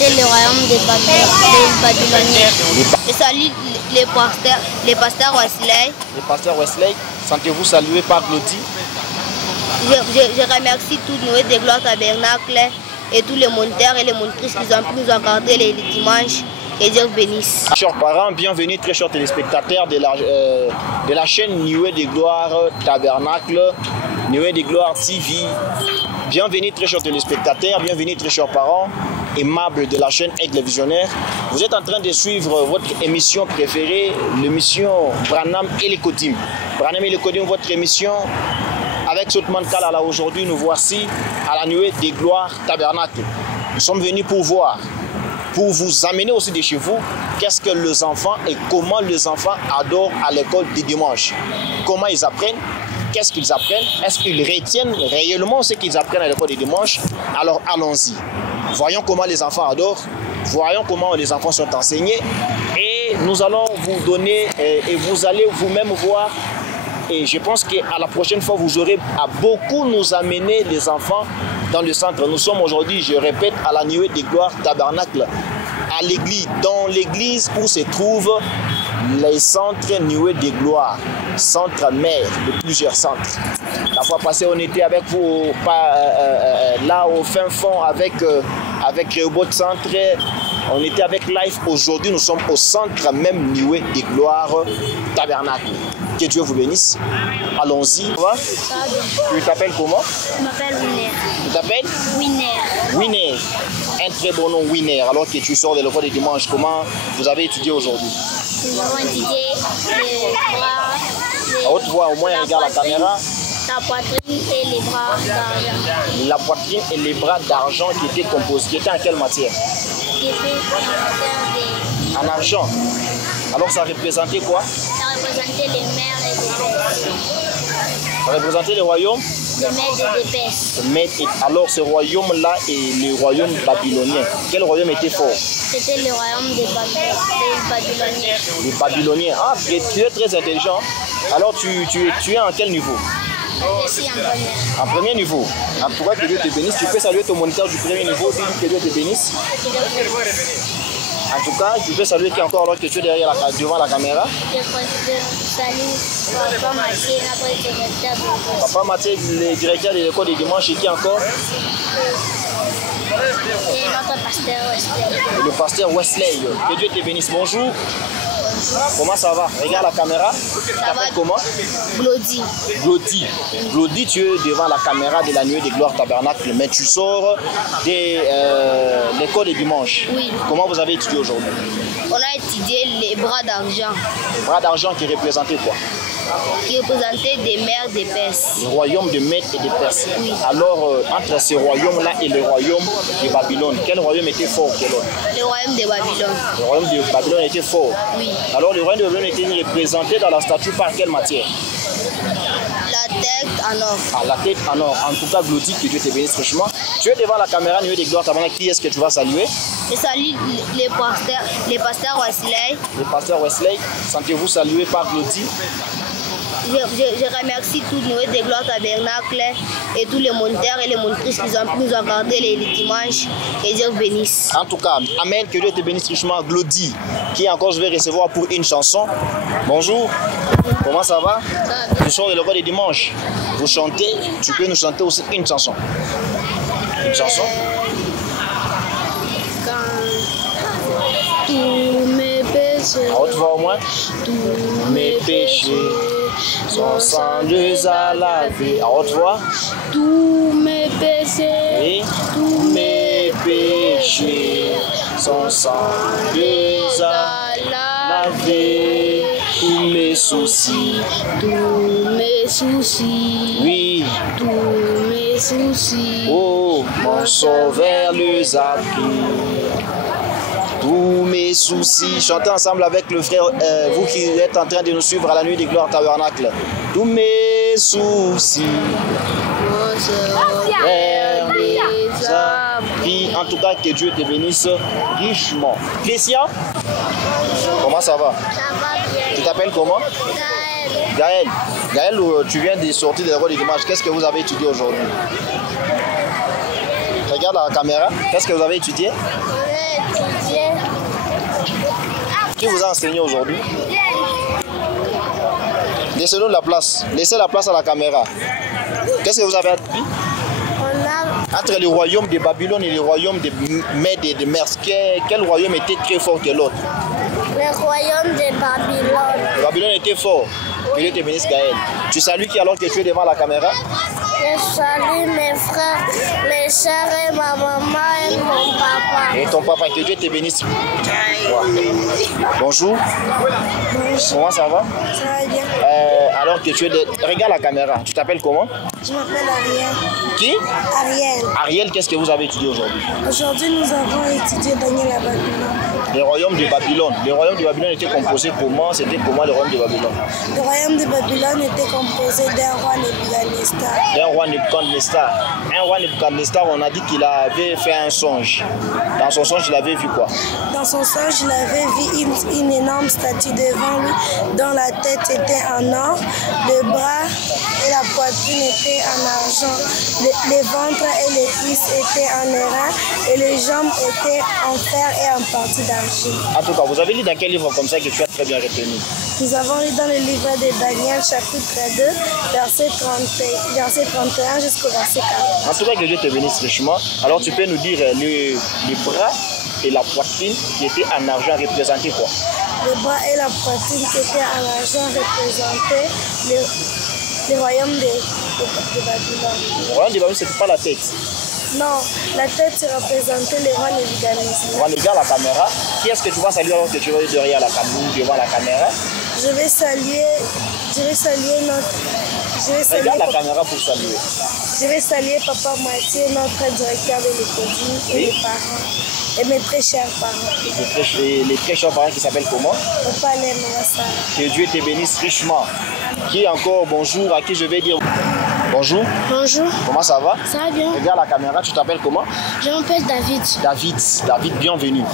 C'était le royaume des Babyloniens. Je salue les pasteurs Wesley. Les pasteurs Wesley, sentez-vous salués par Claudie? Je remercie tous Noé de Gloire Tabernacle et tous les moniteurs et les monitrices qui ont pu nous accorder les dimanches. Et Dieu bénisse. Chers parents, bienvenue très chers téléspectateurs de la chaîne Nuée de Gloire Tabernacle, Nuée de Gloire TV. Bienvenue très chers téléspectateurs, bienvenue très chers parents aimables de la chaîne Aigle Visionnaire. Vous êtes en train de suivre votre émission préférée, l'émission Branham et les Kodim. Branham et les Kodim, votre émission avec Soutman Kalala. Aujourd'hui, nous voici à la Nuée de Gloire Tabernacle. Nous sommes venus pour voir, pour vous amener aussi de chez vous, qu'est-ce que les enfants et comment les enfants adorent à l'école du dimanche. Comment ils apprennent, qu'est-ce qu'ils apprennent, est-ce qu'ils retiennent réellement ce qu'ils apprennent à l'école du dimanche. Alors allons-y. Voyons comment les enfants adorent, voyons comment les enfants sont enseignés et nous allons vous donner et vous allez vous-même voir. Et je pense qu'à la prochaine fois, vous aurez à beaucoup nous amener les enfants dans le centre. Nous sommes aujourd'hui, je répète, à la Nuée de Gloire Tabernacle, à l'église, dans l'église où se trouvent les centres Nuée de Gloire, centre mère de plusieurs centres. La fois passée, on était avec vous là au fin fond avec Rehoboth Centre. On était avec Life. Aujourd'hui, nous sommes au centre même Nuée de Gloire Tabernacle. Que Dieu vous bénisse. Allons-y. Tu t'appelles comment? Je m'appelle Winner. Tu t'appelles? Winner. Winner. Un très bon nom, Winner. Alors que tu sors de l'école du dimanche, comment vous avez étudié aujourd'hui? Nous avons étudié les bras. À haute voix, au moins, regarde la caméra. La poitrine et les bras d'argent. La poitrine et les bras d'argent qui étaient composés. Qui étaient en quelle matière? Qui était En argent. Alors ça représentait quoi? Ça représentait les mers et les pêches. Ça représentait le royaume? Les mers et les pêches. Alors ce royaume-là est le royaume babylonien. Quel royaume était fort? C'était le royaume des Babyloniens. Les Babyloniens. Ah, tu es très intelligent. Alors tu es en quel niveau? Je suis en première. En premier niveau. En tout cas, que Dieu te bénisse. Tu peux saluer ton moniteur du premier niveau. Dis que Dieu te bénisse. En tout cas, tu peux saluer qui encore alors que tu es devant la caméra. Je salue Papa Mathieu, notre directeur de l'école. Papa Mathieu, le directeur de l'école du dimanche, et qui encore? Et notre pasteur Wesley. Et le pasteur Wesley. Que Dieu te bénisse. Bonjour. Comment ça va? Regarde la caméra. Tu t'appelles comment? Glody. Glody. Glody, tu es devant la caméra de la Nuée de Gloire Tabernacle, mais tu sors de l'école du dimanche. Oui. Comment vous avez étudié aujourd'hui? On a étudié les bras d'argent. Les bras d'argent qui représentaient quoi? Qui représentaient des mers des Perses. Le royaume de Mède et de Perse. Oui. Alors, entre ces royaumes-là et le royaume de Babylone, quel royaume était fort? Le royaume de Babylone. Le royaume de Babylone était fort. Oui. Alors, le royaume de Babylone était représenté dans la statue par quelle matière? La tête en or. Ah, la tête en or. En tout cas, Glody, que Dieu te bénisse franchement. Tu es devant la caméra Nuée de Gloire Tabernacle. Qui est-ce que tu vas saluer? Je salue les pasteurs Wesley. Le pasteur Wesley, sentez-vous salué par Glody? Je remercie tous Noé de Gloire Tabernacle et tous les moniteurs et les monitrices qui ont pu nous accorder les dimanches. Et Dieu bénisse. En tout cas, amen, que Dieu te bénisse richement. Glody, qui encore je vais recevoir pour une chanson. Bonjour, comment ça va? Tu sors de l'école du dimanche. Vous chantez, tu peux nous chanter aussi une chanson. Une chanson? Quand tous mes péchés, À haute voix au moins. tous Mes péchés, son sang les a lavés. À haute voix. tous mes péchés, Et tous mes péchés, son sang les a lavés. Tous mes soucis, oui. tous mes soucis, Oh, mon sauveur les a pris. Tous mes soucis. Chantez ensemble avec le frère, vous qui êtes en train de nous suivre à la Nuée de Gloire Tabernacle. Tous mes soucis. mon sauveur les a Prie. En tout cas, que Dieu te bénisse richement. Christian, comment ça va? Ça va bien. Tu t'appelles comment? Gaël. Gaël, tu viens de sortir de l'école du dimanche. Qu'est-ce que vous avez étudié aujourd'hui? Regarde la caméra. Qu'est-ce que vous avez étudié? On a Qui vous a enseigné aujourd'hui? Laissez-nous la place. Laissez la place à la caméra. Qu'est-ce que vous avez appris? Entre le royaume de Babylone et le royaume de Mède et de Perse, quel royaume était très fort que l'autre? Le royaume de Babylone. Babylone était fort. Que Dieu te bénisse, Gaël. Tu salues qui alors que tu es devant la caméra? Je salue mes frères, mes soeurs et ma maman et mon papa. Et ton papa, que Dieu te bénisse. Ouais. Bonjour. Comment ça va? Ça va bien. Alors que tu es de... Regarde la caméra. Tu t'appelles comment? Je m'appelle Ariel. Qui? Ariel. Ariel, qu'est-ce que vous avez étudié aujourd'hui? Aujourd'hui, nous avons étudié Daniel à Babylone. Le royaume de Babylone. Le royaume de Babylone était composé comment? C'était comment le royaume de Babylone? Le royaume de Babylone était composé d'un roi Nebuchadnezzar. D'un roi Nebuchadnezzar. Un roi Nebuchadnezzar, on a dit qu'il avait fait un songe. Dans son songe, il avait vu quoi? Dans son songe, il avait vu une énorme statue devant lui, dont la tête était en or, le bras et la poitrine étaient en argent, les ventres et les cuisses étaient en airain et les jambes étaient en fer et en partie d'argile. En tout cas, vous avez lu dans quel livre comme ça que tu as très bien retenu? Nous avons lu dans le livre de Daniel, chapitre 2, verset 31 jusqu'au verset 40. En tout cas, que Dieu te bénisse richement. Alors, tu peux nous dire les bras et la poitrine qui étaient en argent représentaient quoi? Les bras et la poitrine qui étaient en argent représentaient le royaume de Babylone. Le royaume de Babylone, ce n'était pas la tête. Non, la tête représentait le roi Nebuchadnezzar. On regarde la caméra. Qui est-ce que tu vas saluer alors que tu es derrière la caméra, devant la caméra? Je vais saluer Regarde la caméra pour saluer. Je vais saluer Papa Mathieu, notre directeur de l'école, et les parents, et mes très chers parents. Les très chers parents qui s'appellent comment? Papa Lemassa. Que Dieu te bénisse richement. Qui encore bonjour, à qui je vais dire bonjour. Bonjour. Comment ça va? Ça va bien. Regarde la caméra, tu t'appelles comment? Je m'appelle David. David, bienvenue.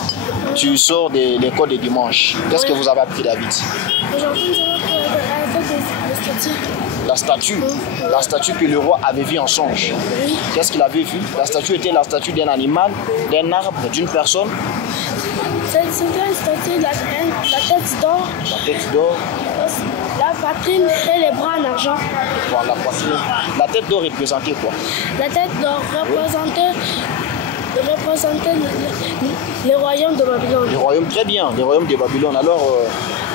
Tu sors de l'école de dimanche. Qu'est-ce que vous avez appris, David? Aujourd'hui, nous allons faire des statues. La statue que le roi avait vue en songe. Oui. Qu'est-ce qu'il avait vu? La statue était la statue d'un animal, d'un arbre, d'une personne. C'était une statue de la tête d'or. La tête d'or. La poitrine et les bras en argent. Voilà, la poitrine. La tête d'or représentait quoi? La tête d'or représentait le royaume de Babylone. Le royaume, très bien, le royaume de Babylone. Alors,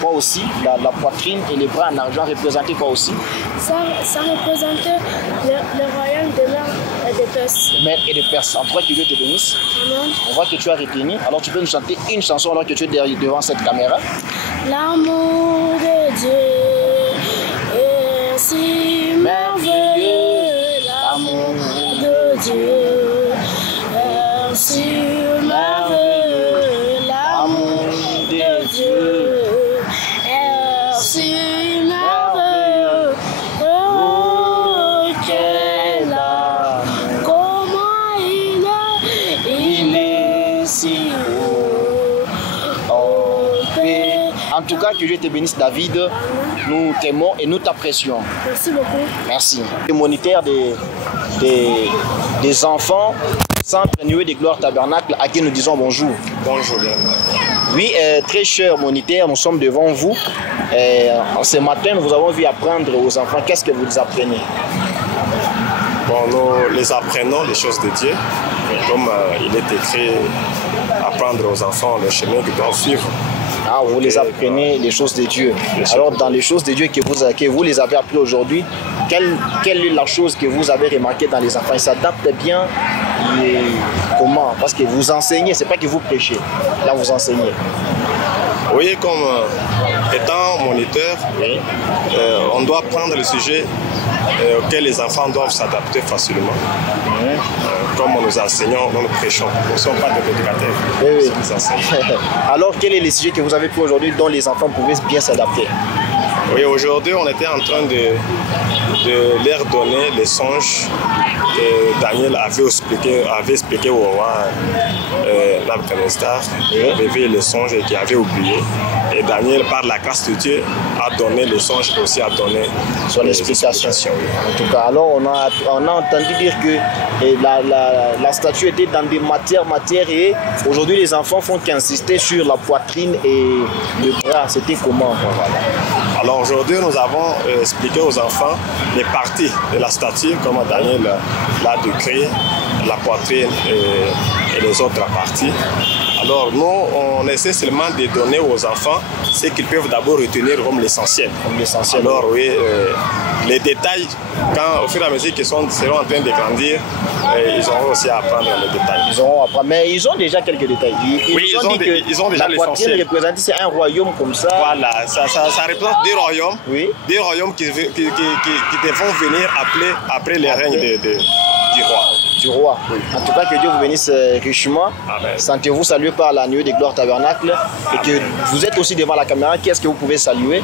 quoi aussi? La poitrine et les bras en argent représentaient quoi aussi? Ça représentait le royaume de Mède et de Perse. Mède et de Perse. En tout cas, que Dieu te bénisse. Amen. On voit que tu as retenu. Alors, tu peux nous chanter une chanson alors que tu es devant cette caméra. L'amour de Dieu est si merveilleux. L'amour de Dieu est si merveilleux. L'amour de Dieu est si merveilleux. Oh, quel amour! Comment il est si haut. En tout cas, que Dieu te bénisse, David. Nous t'aimons et nous t'apprécions. Merci beaucoup. Merci. Le moniteur des enfants, Centre Nuée de Gloire Tabernacle, à qui nous disons bonjour. Bonjour. Oui, très cher moniteur, nous sommes devant vous. Ce matin, nous vous avons vu apprendre aux enfants. Qu'est-ce que vous les apprenez? Bon, nous les apprenons les choses de Dieu. Comme il est écrit, apprendre aux enfants le chemin qu'ils doivent suivre. Ah, vous les apprenez les choses de Dieu. Alors, dans les choses de Dieu que vous les avez appris aujourd'hui, quelle est la chose que vous avez remarquée dans les enfants? Ils s'adaptent bien. Comment? Parce que vous enseignez, c'est pas que vous prêchez. Là, vous enseignez. Oui, comme étant moniteur, Oui. On doit prendre le sujet auquel les enfants doivent s'adapter facilement. Comme nous enseignons, nous prêchons. Nous ne sommes pas des prédicateurs. Oui. Nous enseignons. Alors, quel est le sujet que vous avez pris aujourd'hui dont les enfants pouvaient bien s'adapter? Oui, aujourd'hui, on était en train de leur donner les songes que Daniel avait expliqué au roi Nabuchodonosor, qui avait vu les songes et qui avait oublié. Et Daniel, par la grâce de Dieu, a donné les songes et aussi a donné son explication. En tout cas, alors on a entendu dire que la statue était dans des matières et aujourd'hui les enfants font qu'insister sur la poitrine et le bras. C'était comment? Voilà. Alors aujourd'hui, nous avons expliqué aux enfants les parties de la statue, comme Daniel l'a décrit, la poitrine et les autres parties. Alors nous, on essaie seulement de donner aux enfants ce qu'ils peuvent d'abord retenir comme l'essentiel. Alors oui, les détails, au fur et à mesure qu'ils seront en train de grandir, ils auront aussi à apprendre les détails. Ils auront à apprendre, mais ils ont déjà quelques détails. Ils ont déjà l'essentiel. La poitrine représente, c'est un royaume comme ça. Voilà, ça représente deux royaumes. Oui. Deux royaumes qui devront venir après les règnes du roi. Oui. En tout cas, que Dieu vous bénisse richement. Sentez-vous salué par la nuée des gloires tabernacle et que vous êtes aussi devant la caméra. Qui est-ce que vous pouvez saluer?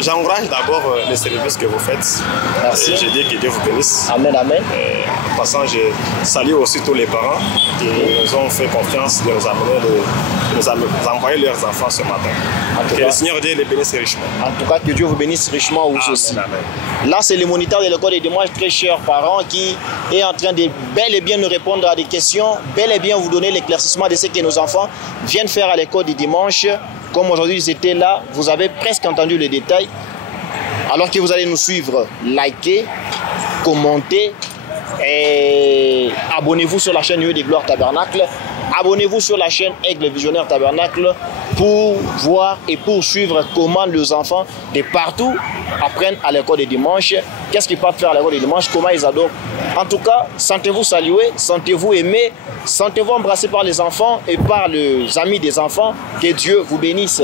J'encourage d'abord les services que vous faites. Merci. Je dis que Dieu vous bénisse. Amen, amen. En passant, je salue aussi tous les parents qui nous ont fait confiance de nous envoyer leurs enfants ce matin. Que le Seigneur Dieu les bénisse richement. En tout cas, que Dieu vous bénisse richement vous aussi. Là, c'est le moniteur de l'école des dimanches, très chers parents, qui est en train de bel et bien nous répondre à des questions, bel et bien vous donner l'éclaircissement de ce que nos enfants viennent faire à l'école du dimanche. Comme aujourd'hui ils étaient là, vous avez presque entendu les détails. Alors que vous allez nous suivre, likez, commentez et abonnez-vous sur la chaîne Nuée des Gloires Tabernacle. Abonnez-vous sur la chaîne Aigle Visionnaire Tabernacle pour voir et pour suivre comment les enfants de partout apprennent à l'école des dimanches. Qu'est-ce qu'ils peuvent faire à l'école des dimanches, comment ils adorent. En tout cas, sentez-vous salués, sentez-vous aimés, sentez-vous embrassés par les enfants et par les amis des enfants. Que Dieu vous bénisse.